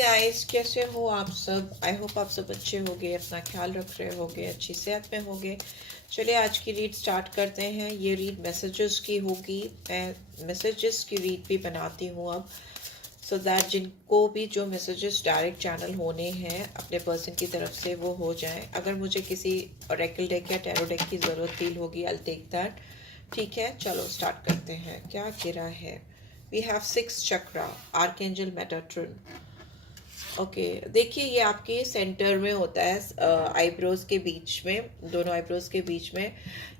Guys, कैसे हो आप सब? आई होप आप सब अच्छे होगे, अपना ख्याल रख रहे होगे, अच्छी सेहत में होगे। चलिए आज की रीड स्टार्ट करते हैं। ये रीड मैसेजेस की होगी। मैं मैसेजेस की रीड भी बनाती हूँ अब, सो दैट जिनको भी जो मैसेजेस डायरेक्ट चैनल होने हैं अपने पर्सन की तरफ से वो हो जाएं। अगर मुझे किसी ऑरेकल डेक या टैरो डेक की ज़रूरत फील होगी, आई टेक दैट। ठीक है, चलो स्टार्ट करते हैं। क्या गिरा है? We have 6 chakra, archangel Metatron. Okay, देखिए ये आपके सेंटर में होता है, आईब्रोज के बीच में, दोनों आईब्रोज के बीच में।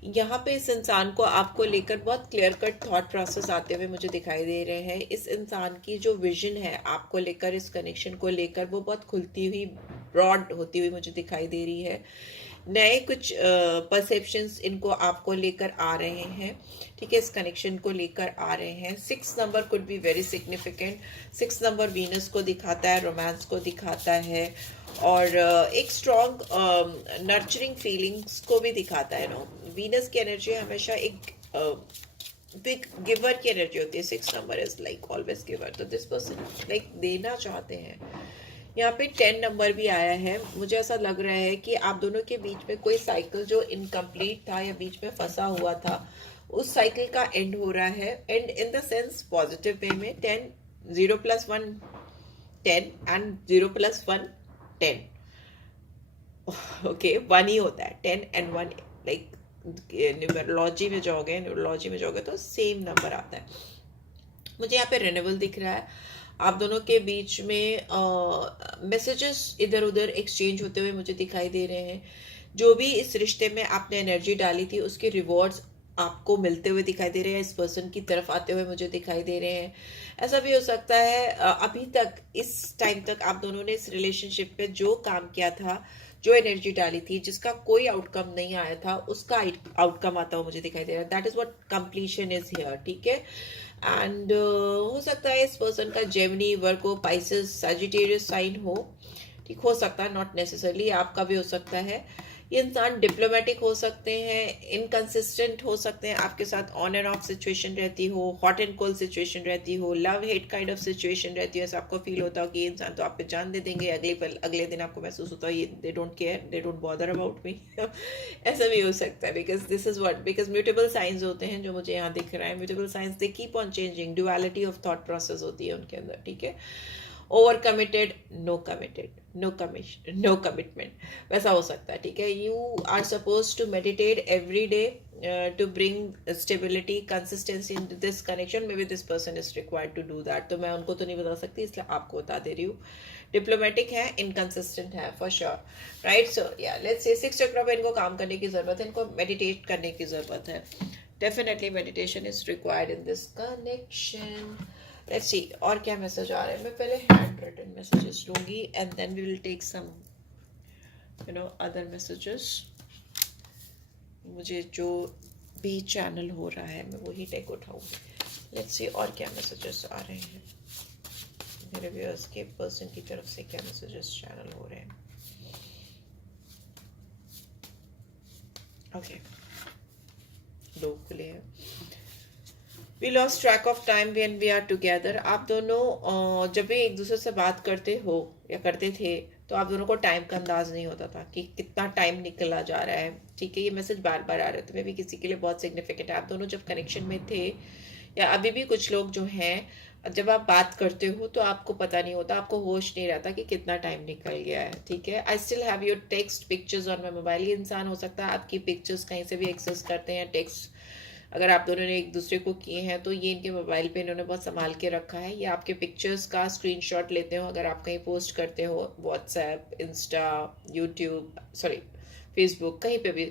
यहाँ पे इस इंसान को आपको लेकर बहुत क्लियर कट थॉट प्रोसेस आते हुए मुझे दिखाई दे रहे हैं। इस इंसान की जो विजन है आपको लेकर, इस कनेक्शन को लेकर, वो बहुत खुलती हुई, ब्रॉड होती हुई मुझे दिखाई दे रही है। नए कुछ परसेप्शंस इनको आपको लेकर आ रहे हैं। ठीक है, इस कनेक्शन को लेकर आ रहे हैं। 6 number could be very significant. 6 number Venus को दिखाता है, रोमांस को दिखाता है, और एक स्ट्रॉन्ग नर्चरिंग फीलिंग्स को भी दिखाता है। नो, वीनस की एनर्जी हमेशा एक बिग गिवर की एनर्जी होती है। 6 number is like always giver, तो दिस पर्सन लाइक देना चाहते हैं। यहाँ पे 10 नंबर भी आया है। मुझे ऐसा लग रहा है कि आप दोनों के बीच में कोई साइकिल जो इनकम्प्लीट था या बीच में फंसा हुआ था, उस साइकिल का एंड हो रहा है। And in the sense positive way में। 10, 0 + 1 10 एंड 0 + 1 10। ओके, 1 ही होता है। 10 एंड 1 लाइक न्यूमरोलॉजी में जाओगे तो सेम नंबर आता है। मुझे यहाँ पे रिन्यूअल दिख रहा है। आप दोनों के बीच में मैसेजेस इधर उधर एक्सचेंज होते हुए मुझे दिखाई दे रहे हैं। जो भी इस रिश्ते में आपने एनर्जी डाली थी उसके रिवॉर्ड्स आपको मिलते हुए दिखाई दे रहे हैं, इस पर्सन की तरफ आते हुए मुझे दिखाई दे रहे हैं। ऐसा भी हो सकता है अभी तक, इस टाइम तक आप दोनों ने इस रिलेशनशिप पे जो काम किया था, जो एनर्जी डाली थी, जिसका कोई आउटकम नहीं आया था, उसका आउटकम आता हुआ मुझे दिखाई दे रहा है। That is what completion is here. ठीक है, एंड हो सकता है इस पर्सन का जेमिनी, वर्गो, पाइसेस, सजिटेरियस साइन हो। ठीक, हो सकता है, नॉट नेसेसरली। आपका भी हो सकता है। ये इंसान डिप्लोमेटिक हो सकते हैं, इनकंसिस्टेंट हो सकते हैं, आपके साथ ऑन एंड ऑफ सिचुएशन रहती हो, हॉट एंड कोल्ड सिचुएशन रहती हो, love hate kind of situation रहती हो। ऐसा आपको फील होता हो कि ये इंसान तो आप पे जान दे देंगे, अगले दिन आपको महसूस होता है ये they don't care, they don't bother about me. ऐसा भी हो सकता है, because this is what, because mutable signs होते हैं जो मुझे यहाँ दिख रहा है। Mutable signs, they keep on changing, duality of thought process होती है उनके अंदर। ठीक है, over committed, no committed, no commission, no commitment, वैसा हो सकता है। ठीक है, you are suppose to meditate every day to bring stability, consistency into this connection. Maybe this person is required to do that. तो मैं उनको तो नहीं बता सकती, इसलिए आपको बता दे रही हूँ। डिप्लोमेटिक है, इनकंसिस्टेंट है, फॉर श्योर। राइट, सो या लेट्स से 6 चक्र पे इनको काम करने की जरूरत है, इनको मेडिटेट करने की जरूरत है। Definitely meditation is required in this connection. Let's see और क्या मैसेज आ रहा है। मैं पहले हैंड रिटन मैसेजेस लूंगी and then we will take some other messages. मुझे जो भी चैनल हो रहा है मैं वही टेक उठाऊंगी। लेट्स सी और क्या मैसेजेस आ रहे हैं मेरे व्यूअर्स के पर्सन की तरफ से, क्या मैसेजेस चैनल हो रहे हैं। ओके, दो खुले हैं। We lost track of time when we are together. आप दोनों जब भी एक दूसरे से बात करते हो या करते थे तो आप दोनों को टाइम का अंदाज नहीं होता था कि कितना टाइम निकला जा रहा है। ठीक है, ये मैसेज बार बार आ रहे थे, मैं भी किसी के लिए बहुत सिग्निफिकेंट है। आप दोनों जब कनेक्शन में थे, या अभी भी कुछ लोग जो हैं, जब आप बात करते हो तो आपको पता नहीं होता, आपको होश नहीं रहता कि कितना टाइम निकल गया है। ठीक है, I still have your text pictures on my mobile. ये इंसान हो सकता है आपकी पिक्चर्स कहीं से भी एक्सेस करते हैं, टेक्स्ट अगर आप दोनों ने एक दूसरे को किए हैं तो ये इनके मोबाइल पे इन्होंने बहुत संभाल के रखा है। ये आपके पिक्चर्स का स्क्रीनशॉट लेते हो, अगर आप कहीं पोस्ट करते हो, WhatsApp, Insta, YouTube, sorry Facebook, कहीं पे भी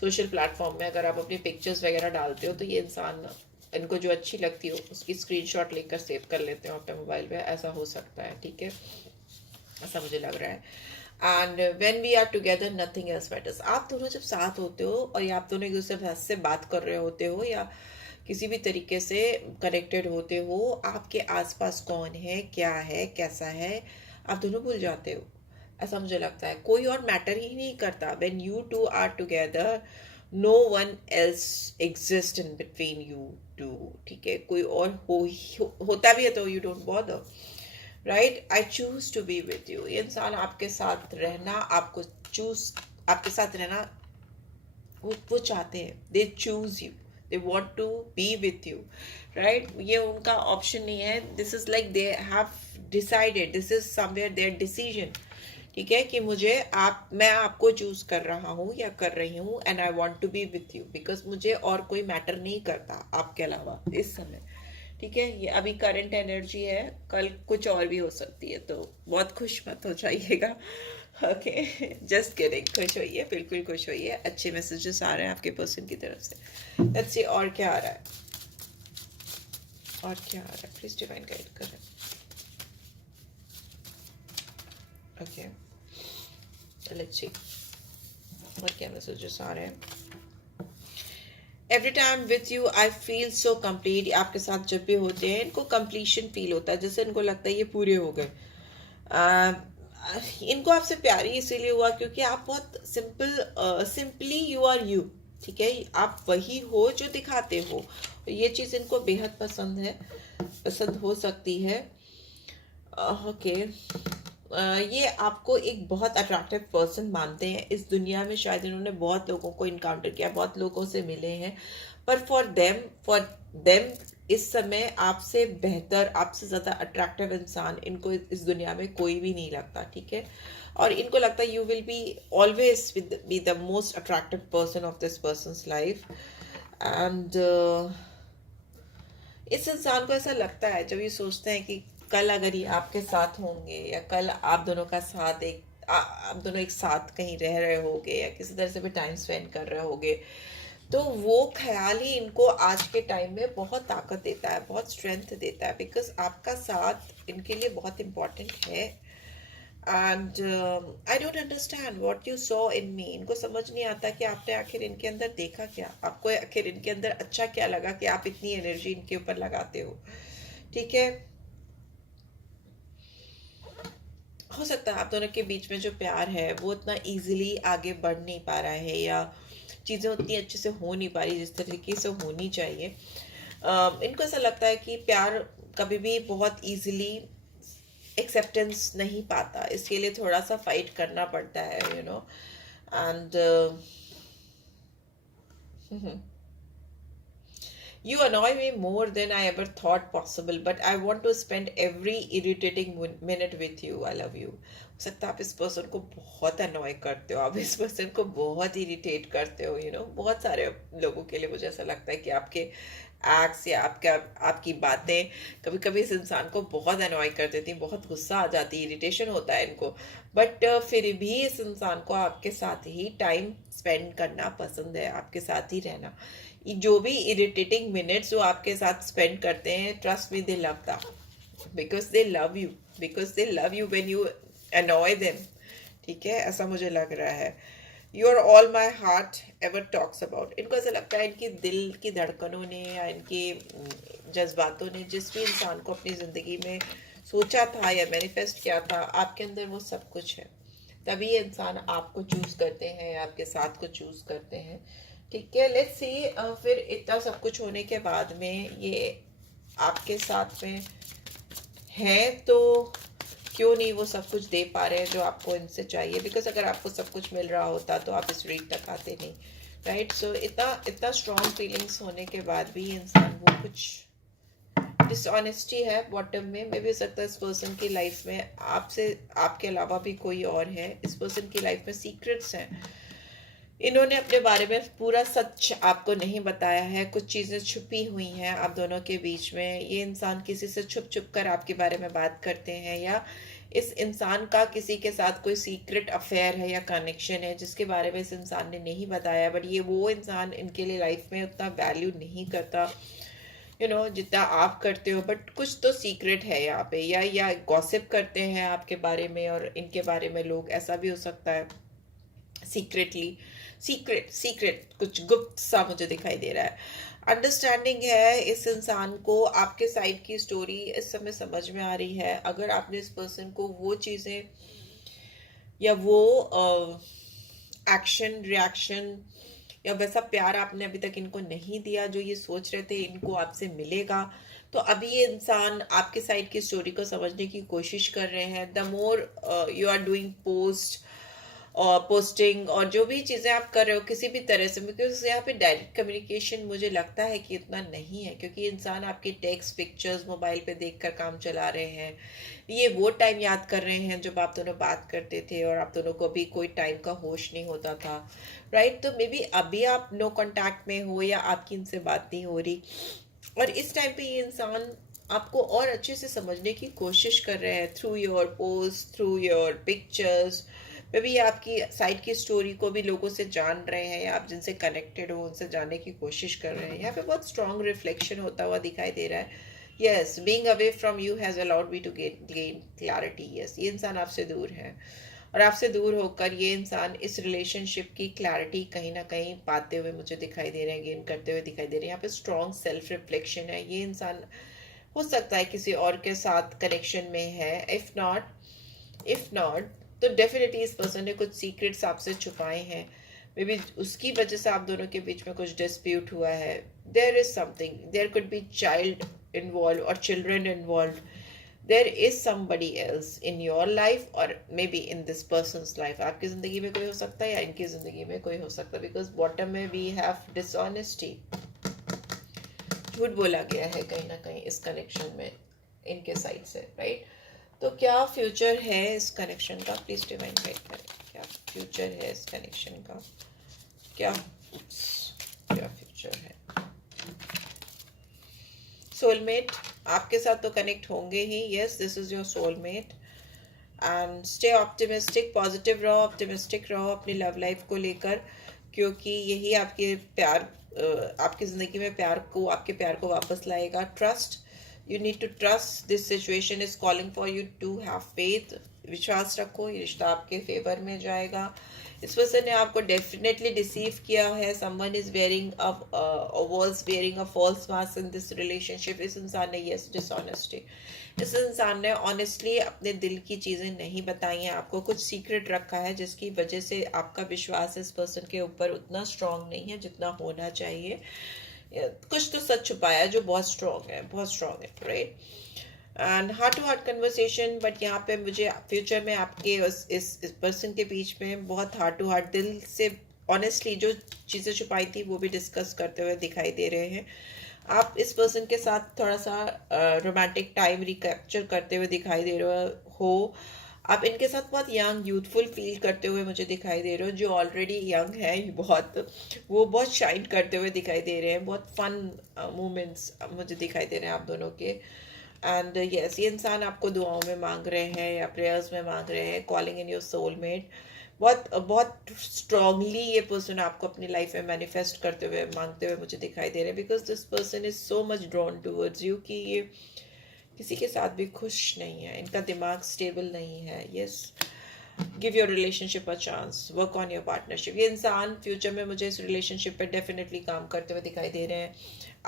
सोशल प्लेटफॉर्म में अगर आप अपनी पिक्चर्स वगैरह डालते हो तो ये इंसान इनको जो अच्छी लगती हो उसकी स्क्रीनशॉट लेकर सेव कर लेते हो अपने मोबाइल पे। ऐसा हो सकता है। ठीक है, ऐसा मुझे लग रहा है। And when we are together nothing else matters. आप दोनों जब साथ होते हो और या आप दोनों एक दूसरे से बात कर रहे होते हो या किसी भी तरीके से कनेक्टेड होते हो, आपके आसपास कौन है, क्या है, कैसा है, आप दोनों भूल जाते हो। ऐसा मुझे लगता है, कोई और मैटर ही नहीं करता। When you two are together, no one else exist in between you two. ठीक है, कोई और होता भी है तो you don't bother. Right, I choose to be with you. ये इंसान आपके साथ रहना, आपके साथ रहना वो चाहते हैं, they choose you, they want to be with you, right. ये उनका ऑप्शन नहीं है, this is like they have decided, this is somewhere their decision, ठीक है, कि मैं आपको चूज कर रहा हूँ या कर रही हूँ, and I want to be with you, because मुझे और कोई मैटर नहीं करता आपके अलावा इस समय, ठीक है। ये अभी करंट एनर्जी है, कल कुछ और भी हो सकती है, तो बहुत खुश मत हो जाइएगा, ओके, जस्ट किडिंग, खुश होइए, बिल्कुल खुश होइए, अच्छे मैसेजेस आ रहे हैं आपके पर्सन की तरफ से। लेट्स सी और क्या आ रहा है, और क्या आ रहा है, प्लीज डिवाइन गाइड करें। ओके, लेट्स सी और क्या मैसेजेस आ रहे हैं। Every time with you I feel so complete. आपके साथ जब भी होते हैं इनको कंप्लीशन फील होता है, जैसे इनको लगता है ये पूरे हो गए। इनको आपसे प्यार ही इसीलिए हुआ क्योंकि आप बहुत सिंपली यू आर यू, ठीक है, आप वही हो जो दिखाते हो। ये चीज़ इनको बेहद पसंद हो सकती है, ओके। ये आपको एक बहुत अट्रैक्टिव पर्सन मानते हैं इस दुनिया में, शायद इन्होंने बहुत लोगों को इनकाउंटर किया, बहुत लोगों से मिले हैं, पर फॉर देम इस समय आपसे बेहतर, आपसे ज़्यादा अट्रैक्टिव इंसान इनको इस दुनिया में कोई भी नहीं लगता, ठीक है। और इनको लगता है you will be always be the most attractive person of this person's life. And इस इंसान को ऐसा लगता है जब ये सोचते हैं कि कल अगर ये आपके साथ होंगे, या कल आप दोनों का साथ आप दोनों एक साथ कहीं रह रहे होगे, या किसी तरह से भी टाइम स्पेंड कर रहे होगे, तो वो ख्याल ही इनको आज के टाइम में बहुत ताकत देता है, बहुत स्ट्रेंथ देता है, बिकॉज आपका साथ इनके लिए बहुत इम्पोर्टेंट है। And I don't understand what you saw in me. इनको समझ नहीं आता कि आपने आखिर इनके अंदर देखा क्या, आपको आखिर इनके अंदर अच्छा क्या लगा कि आप इतनी एनर्जी इनके ऊपर लगाते हो, ठीक है। हो सकता है आप दोनों के बीच में जो प्यार है वो उतना इजीली आगे बढ़ नहीं पा रहा है, या चीज़ें उतनी अच्छे से हो नहीं पा रही जिस तरीके से होनी चाहिए। इनको ऐसा लगता है कि प्यार कभी भी बहुत इजीली एक्सेप्टेंस नहीं पाता, इसके लिए थोड़ा सा फाइट करना पड़ता है, you know. And you annoy me more than I ever thought possible, but I want to spend every irritating minute with you. I love you. हो सकता है आप इस पर्सन को बहुत अनॉय करते हो, आप इस पर्सन को बहुत इरिटेट करते हो, यू नो। बहुत सारे लोगों के लिए मुझे ऐसा लगता है कि आपके एक्ट्स या आपकी बातें कभी कभी इस इंसान को बहुत अनॉय कर देती, बहुत गुस्सा आ जाती, इरिटेशन होता है इनको, बट फिर भी इस इंसान को आपके साथ ही टाइम स्पेंड करना पसंद है, आपके साथ ही रहना। जो भी इरिटेटिंग मिनट्स जो आपके साथ स्पेंड करते हैं, trust me, they love that, because they love you, when you annoy them, ठीक है, ऐसा मुझे लग रहा है। You are all my heart ever talks about. इनको ऐसा लगता है इनकी दिल की धड़कनों ने या इनके जज्बातों ने जिस भी इंसान को अपनी ज़िंदगी में सोचा था या मैनिफेस्ट किया था, आपके अंदर वो सब कुछ है, तभी ये इंसान आपको चूज़ करते हैं या आपके साथ को चूज़ करते हैं, ठीक है। लेट्स सी फिर इतना सब कुछ होने के बाद में ये आपके साथ में है, तो क्यों नहीं वो सब कुछ दे पा रहे हैं जो आपको इनसे चाहिए, बिकॉज अगर आपको सब कुछ मिल रहा होता तो आप इस रेट तक आते नहीं, राइट। सो इतना स्ट्रॉन्ग फीलिंग्स होने के बाद भी इंसान वो कुछ डिसऑनेस्टी है बॉटम में भी हो सकता है इस पर्सन की लाइफ में आपके अलावा भी कोई और है, इस पर्सन की लाइफ में सीक्रेट्स हैं, इन्होंने अपने बारे में पूरा सच आपको नहीं बताया है, कुछ चीज़ें छुपी हुई हैं आप दोनों के बीच में। ये इंसान किसी से छुप कर आपके बारे में बात करते हैं, या इस इंसान का किसी के साथ कोई सीक्रेट अफेयर है या कनेक्शन है जिसके बारे में इस इंसान ने नहीं बताया, बट ये वो इंसान इनके लिए लाइफ में उतना वैल्यू नहीं करता, यू नो, जितना आप करते हो, बट कुछ तो सीक्रेट है यहाँ पे, या गॉसिप करते हैं आपके बारे में और इनके बारे में लोग, ऐसा भी हो सकता है। सीक्रेट कुछ गुप्त सा मुझे दिखाई दे रहा है। अंडरस्टैंडिंग है इस इंसान को, आपके साइड की स्टोरी इस समय समझ में आ रही है। अगर आपने इस पर्सन को वो चीज़ें या वो एक्शन रिएक्शन या वैसा प्यार आपने अभी तक इनको नहीं दिया जो ये सोच रहे थे इनको आपसे मिलेगा, तो अभी ये इंसान आपके साइड की स्टोरी को समझने की कोशिश कर रहे हैं। The more you are doing post और पोस्टिंग और जो भी चीज़ें आप कर रहे हो किसी भी तरह से, बिकॉज यहाँ पे डायरेक्ट कम्युनिकेशन मुझे लगता है कि इतना नहीं है, क्योंकि इंसान आपके टेक्स्ट पिक्चर्स मोबाइल पे देखकर काम चला रहे हैं। ये वो टाइम याद कर रहे हैं जब आप दोनों बात करते थे और आप दोनों को भी कोई टाइम का होश नहीं होता था, राइट। तो मे बी अभी आप नो कांटेक्ट में हो या आपकी इनसे बात नहीं हो रही, और इस टाइम पे ये इंसान आपको और अच्छे से समझने की कोशिश कर रहे हैं through your post, through your pictures. May be आपकी साइड की स्टोरी को भी लोगों से जान रहे हैं, या आप जिनसे कनेक्टेड हो उनसे जानने की कोशिश कर रहे हैं। यहाँ पे बहुत स्ट्रॉन्ग रिफ्लेक्शन होता हुआ दिखाई दे रहा है। Yes, being away from you has allowed me to gain clarity. Yes, ये इंसान आपसे दूर है, और आपसे दूर होकर ये इंसान इस रिलेशनशिप की क्लैरिटी कहीं ना कहीं पाते हुए मुझे दिखाई दे रहे हैं, गेन करते हुए दिखाई दे रहे हैं। यहाँ पे स्ट्रॉन्ग सेल्फ रिफ्लेक्शन है। ये इंसान हो सकता है किसी और के साथ कनेक्शन में है। इफ नॉट तो डेफिनेटली इस पर्सन ने कुछ सीक्रेट्स आपसे छुपाए हैं। मे बी उसकी वजह से आप दोनों के बीच में कुछ डिस्प्यूट हुआ है। There is something, there could be child involve और children involve. There is somebody else in your life और maybe in this person's life. आपकी जिंदगी में कोई हो सकता है या इनकी जिंदगी में कोई हो सकता है, बिकॉज बॉटम में वी हैव डिसऑनेस्टी। झूठ बोला गया है कहीं ना कहीं इस कनेक्शन में इनके साइड से, राइट। तो क्या फ्यूचर है इस कनेक्शन का, प्लीज डिवाइन गाइड करें। क्या फ्यूचर है इस कनेक्शन का, क्या फ्यूचर है। सोलमेट आपके साथ तो कनेक्ट होंगे ही। Yes, this is your soulmate. And stay optimistic, positive रहो, ऑप्टिमिस्टिक रहो अपनी लव लाइफ को लेकर, क्योंकि यही आपके प्यार आपकी ज़िंदगी में आपके प्यार को वापस लाएगा। Trust, you need to trust, this situation is calling for you to have faith. विश्वास रखो, ये रिश्ता आपके फेवर में जाएगा। इस पर्सन ने आपको डेफिनेटली डिसीव किया है। Someone is wearing was wearing a false mask in this relationship. इस इंसान ने यस डिसऑनेस्टी, इस इंसान ने ऑनेस्टली अपने दिल की चीज़ें नहीं बताई हैं आपको, कुछ सीक्रेट रखा है जिसकी वजह से आपका विश्वास इस पर्सन के ऊपर उतना स्ट्रांग नहीं है जितना होना चाहिए। कुछ तो सच छुपाया है जो बहुत स्ट्रांग है, बहुत स्ट्रांग है, right. And heart to heart conversation, but यहाँ पे मुझे फ्यूचर में आपके इस पर्सन के बीच में बहुत हार्ट टू हार्ट दिल से ऑनेस्टली जो चीज़ें छुपाई थी वो भी डिस्कस करते हुए दिखाई दे रहे हैं। आप इस पर्सन के साथ थोड़ा सा रोमांटिक टाइम रिकैप्चर करते हुए दिखाई दे रहे हो। आप इनके साथ बहुत यंग यूथफुल फील करते हुए मुझे दिखाई दे रहे हो। जो ऑलरेडी यंग है वो बहुत शाइन करते हुए दिखाई दे रहे हैं। बहुत फन मोमेंट्स मुझे दिखाई दे रहे हैं आप दोनों के। एंड यस, ये इंसान आपको दुआओं में मांग रहे हैं या प्रेयर्स में मांग रहे हैं, कॉलिंग इन योर सोलमेट। बहुत बहुत स्ट्रांगली ये पर्सन आपको अपनी लाइफ में मैनिफेस्ट करते हुए मांगते हुए मुझे दिखाई दे रहे हैं, because this person is so much drawn towards you कि ये किसी के साथ भी खुश नहीं है, इनका दिमाग स्टेबल नहीं है। Yes, give your relationship a chance, work on your partnership. ये इंसान फ्यूचर में मुझे इस रिलेशनशिप पर डेफिनेटली काम करते हुए दिखाई दे रहे हैं,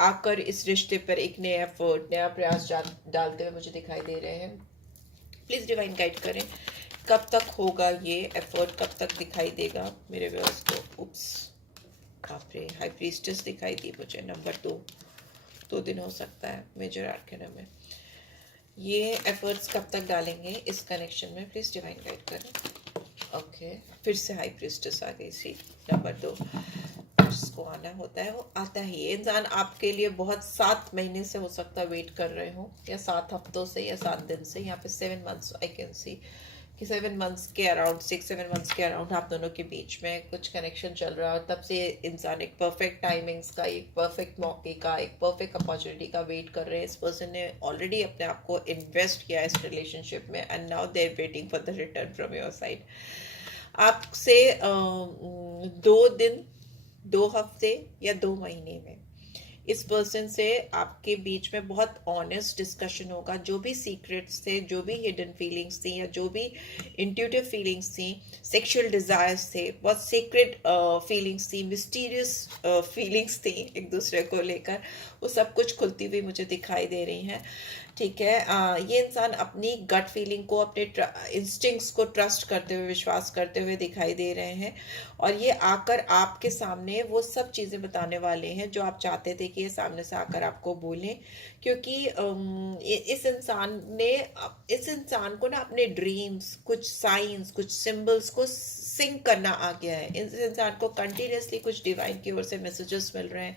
आकर इस रिश्ते पर एक नया एफर्ट, नया प्रयास डालते हुए मुझे दिखाई दे रहे हैं। प्लीज डिवाइन गाइड करें, कब तक होगा ये एफर्ट, कब तक दिखाई देगा मेरे व्यूअर्स को। उप्स, बाप रे, हाई प्रीस्टेस दिखाई दी मुझे, नंबर 2 दिन हो सकता है मेजर आर्केना में। ये एफर्ट्स कब तक डालेंगे इस कनेक्शन में, प्लीज डिवाइन गाइड करें। ओके, फिर से हाई प्रीस्टेस आ गई सी, नंबर 2। जिसको आना होता है वो आता ही। ये इंसान आपके लिए बहुत 7 महीने से हो सकता है वेट कर रहे हो, या 7 हफ्तों से, या 7 दिन से। यहाँ पे 7 मंथ्स आई कैन सी कि 7 मंथ्स के अराउंड, 6-7 मंथ्स के अराउंड आप दोनों के बीच में कुछ कनेक्शन चल रहा है। तब से इंसान एक परफेक्ट टाइमिंग्स का, एक परफेक्ट मौके का, एक परफेक्ट अपॉर्चुनिटी का वेट कर रहे हैं। इस पर्सन ने ऑलरेडी अपने आप को इन्वेस्ट किया इस रिलेशनशिप में, and now they are waiting for the return from your side. आपसे 2 दिन, 2 हफ्ते या 2 महीने में इस पर्सन से आपके बीच में बहुत ऑनेस्ट डिस्कशन होगा। जो भी सीक्रेट्स थे, जो भी हिडन फीलिंग्स थी, या जो भी इंट्यूटिव फीलिंग्स थी, सेक्सुअल डिजायर्स थे, बहुत सीक्रेट फीलिंग्स थी, मिस्टीरियस फीलिंग्स थी एक दूसरे को लेकर, वो सब कुछ खुलती हुई मुझे दिखाई दे रही हैं। ठीक है। ये इंसान अपनी गट फीलिंग को, अपने इंस्टिंक्ट्स को ट्रस्ट करते हुए, विश्वास करते हुए दिखाई दे रहे हैं, और ये आकर आपके सामने वो सब चीज़ें बताने वाले हैं जो आप चाहते थे कि ये सामने से आकर आपको बोलें। क्योंकि इस इंसान को ना अपने ड्रीम्स, कुछ साइंस, कुछ सिंबल्स को सिंक करना आ गया है। इस इंसान को कंटिन्यूसली कुछ डिवाइन की ओर से मैसेजेस मिल रहे हैं।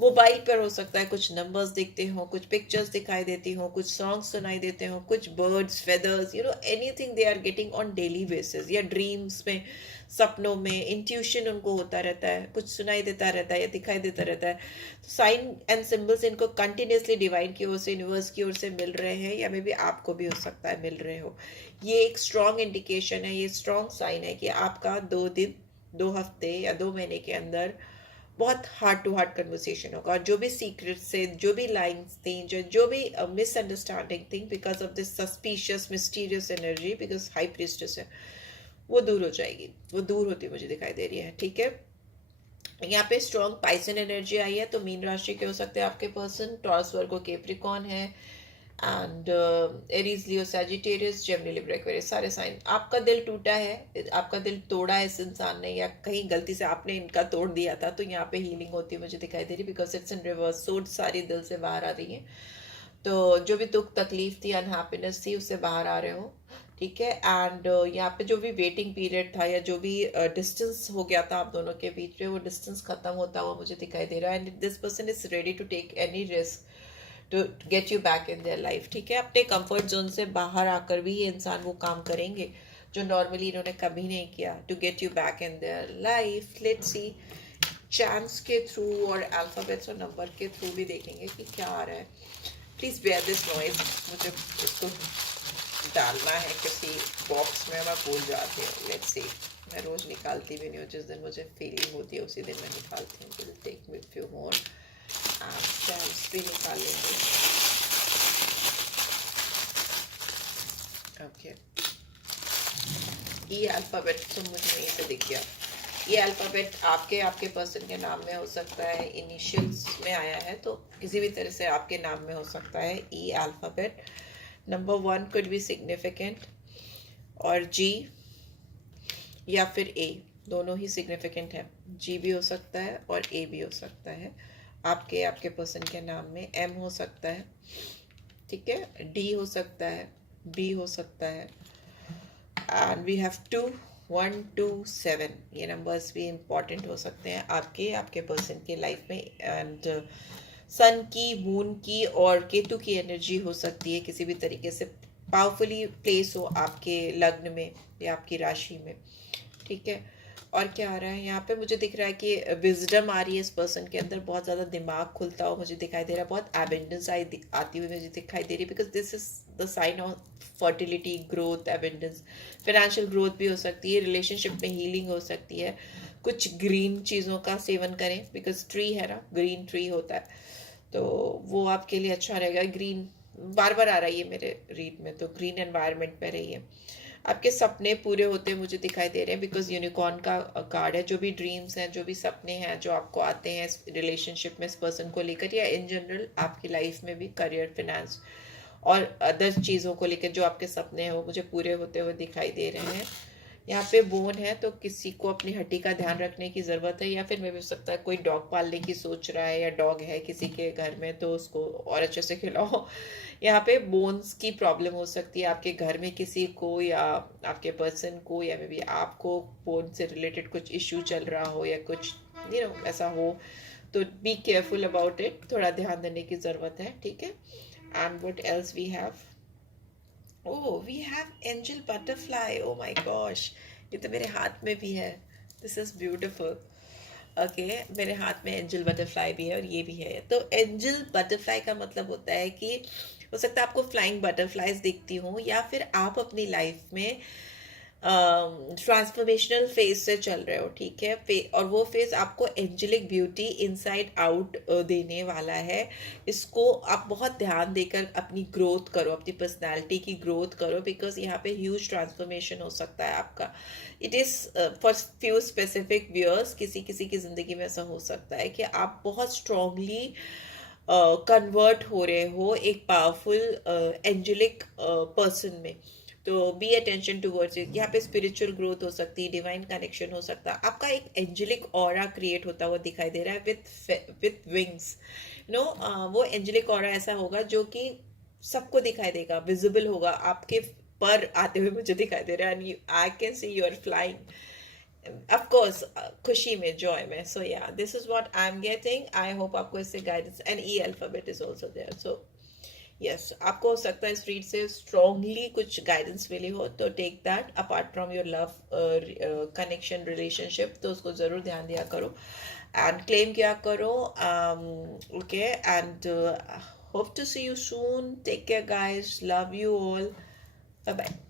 मोबाइल पर हो सकता है कुछ नंबर्स दिखते हो, कुछ पिक्चर्स दिखाई देती हो, कुछ सॉन्ग्स सुनाई देते हो, कुछ birds, feathers, anything they are getting on daily basis, या ड्रीम्स में, सपनों में इंट्यूशन उनको होता रहता है, कुछ सुनाई देता रहता है या दिखाई देता रहता है। तो साइन एंड सिंबल्स इनको कंटिन्यूसली डिवाइन की ओर से, यूनिवर्स की ओर से मिल रहे हैं, या मे बी आपको भी हो सकता है मिल रहे हो। ये एक स्ट्रॉन्ग इंडिकेशन है, ये स्ट्रॉन्ग साइन है कि आपका 2 दिन, 2 हफ्ते या 2 महीने के अंदर बहुत हार्ट टू हार्ट कन्वर्सेशन होगा, और जो भी सीक्रेट से, जो भी लाइंस थी, जो भी मिसअंडरस्टैंडिंग थी, because of this suspicious mysterious energy, because high priestess है, वो दूर हो जाएगी, वो दूर होती मुझे दिखाई दे रही है। ठीक है। यहाँ पे स्ट्रॉन्ग पाइसन एनर्जी आई है, तो मीन राशि के हो सकते हैं आपके पर्सन, टॉरस, वर्गो, कैप्रिकॉर्न है, and Aries, Leo, Sagittarius, Gemini, Libra, Aquarius, सारे साइन। आपका दिल टूटा है, आपका दिल तोड़ा है इस इंसान ने, या कहीं गलती से आपने इनका तोड़ दिया था, तो यहाँ पे हीलिंग होती है मुझे दिखाई दे रही, बिकॉज इट्स इन रिवर्स, सोच सारी दिल से बाहर आ रही है। तो जो भी दुख तकलीफ थी, अनहैप्पीनेस थी, उससे बाहर आ रहे हो। ठीक है। एंड यहाँ पे जो भी वेटिंग पीरियड था, या जो भी डिस्टेंस हो गया था आप दोनों के बीच में, वो डिस्टेंस खत्म होता हुआ मुझे दिखाई दे रहा है, and this person is ready to take any risk to get you back in their life. ठीक है। अपने कंफर्ट जोन से बाहर आकर भी ये इंसान वो काम करेंगे जो नॉर्मली इन्होंने कभी नहीं किया, to get you back in their life. Let's see, chance के थ्रू और अल्फाबेट्स और नंबर के थ्रू भी देखेंगे कि क्या आ रहा है। प्लीज़ बेयर दिस नॉइज, मुझे इसको डालना है किसी बॉक्स में, मैं भूल जाती हूँ। लेट्स सी, मैं रोज़ निकालती भी नहीं हूँ, जिस दिन मुझे फीलिंग होती है उसी दिन मैं निकालती हूँ। Will take me few more, stamps भी निकालेंगे। ओके, ये अल्फ़ाबेट तो मुझे वहीं से दिख गया। ये अल्फ़ाबेट आपके पर्सन के नाम में हो सकता है, इनिशियल्स में आया है, तो किसी भी तरह से आपके नाम में हो सकता है। E alphabet number 1 could be significant, और जी या फिर ए, दोनों ही सिग्निफिकेंट है। जी भी हो सकता है और ए भी हो सकता है। आपके पर्सन के नाम में एम हो सकता है, ठीक है, डी हो सकता है, बी हो सकता है, एंड वी हैव 2, 1, 2, 7, ये नंबर्स भी इम्पॉर्टेंट हो सकते हैं आपके पर्सन के लाइफ में। एंड सन की, मून की और केतु की एनर्जी हो सकती है, किसी भी तरीके से पावरफुली प्लेस हो आपके लग्न में या आपकी राशि में। ठीक है। और क्या आ रहा है यहाँ पे, मुझे दिख रहा है कि विजडम आ रही है इस पर्सन के अंदर, बहुत ज़्यादा दिमाग खुलता हुआ मुझे दिखाई दे रहा है, बहुत एबेंडेंस आती हुई मुझे दिखाई दे रही है, because this is the sign of fertility, growth, abundance. Financial growth भी हो सकती है, रिलेशनशिप में हीलिंग हो सकती है। कुछ ग्रीन चीज़ों का सेवन करें, बिकॉज ट्री है ना, ग्रीन ट्री होता है, तो वो आपके लिए अच्छा रहेगा। ग्रीन बार बार आ रहा है ये मेरे रीड में, तो ग्रीन एनवायरनमेंट में रहिए। आपके सपने पूरे होते मुझे दिखाई दे रहे हैं, बिकॉज यूनिकॉर्न का कार्ड है। जो भी ड्रीम्स हैं, जो भी सपने हैं जो आपको आते हैं इस रिलेशनशिप में, इस पर्सन को लेकर, या इन जनरल आपकी लाइफ में भी, करियर, फिनेंस और अदर चीज़ों को लेकर जो आपके सपने हैं, वो मुझे पूरे होते हुए दिखाई दे रहे हैं। यहाँ पे बोन है, तो किसी को अपनी हड्डी का ध्यान रखने की ज़रूरत है, या फिर मैं भी हो सकता है कोई डॉग पालने की सोच रहा है, या डॉग है किसी के घर में, तो उसको और अच्छे से खिलाओ। यहाँ पे बोन्स की प्रॉब्लम हो सकती है आपके घर में किसी को, या आपके पर्सन को, या मे बी आपको बोन से रिलेटेड कुछ इश्यू चल रहा हो, या कुछ ऐसा हो, तो बी केयरफुल अबाउट इट, थोड़ा ध्यान देने की ज़रूरत है। ठीक है। And what else we have, oh we have angel butterfly, oh my gosh, ये तो मेरे हाथ में भी है, दिस इज ब्यूटिफुल। ओके, मेरे हाथ में एंजल बटरफ्लाई भी है और ये भी है। तो एंजल बटरफ्लाई का मतलब होता है कि हो सकता है आपको फ्लाइंग बटरफ्लाइज दिखती हों, या फिर आप अपनी लाइफ में ट्रांसफॉर्मेशनल फेज से चल रहे हो। ठीक है। और वो फेज आपको एंजेलिक ब्यूटी इनसाइड आउट देने वाला है। इसको आप बहुत ध्यान देकर अपनी ग्रोथ करो, अपनी पर्सनालिटी की ग्रोथ करो, बिकॉज यहाँ पे ह्यूज ट्रांसफॉर्मेशन हो सकता है आपका। It is for few specific viewers, किसी किसी की ज़िंदगी में ऐसा हो सकता है कि आप बहुत स्ट्रांगली कन्वर्ट हो रहे हो एक पावरफुल एंजेलिक पर्सन में, तो बी अटेंशन टूवर्ड्स इट। यहाँ पे स्पिरिचुअल ग्रोथ हो सकती है, डिवाइन कनेक्शन हो सकता है, आपका एक एंजेलिक ऑरा क्रिएट होता हुआ दिखाई दे रहा है विथ विंग्स। वो एंजेलिक ऑरा ऐसा होगा जो कि सबको दिखाई देगा, विजिबल होगा, आपके पर आते हुए मुझे दिखाई दे रहा है, and I can see you are flying, of course खुशी में, जॉय में। So yeah this is what I am getting. I hope आपको इससे guidance, and E alphabet is also there. So yes, आपको हो सकता है इस रीड से स्ट्रांगली कुछ गाइडेंस मिली हो, तो take that apart from your love connection relationship, तो उसको ज़रूर ध्यान दिया करो एंड क्लेम किया करो। Okay, and hope to see you soon. Take care guys, love you all, bye bye.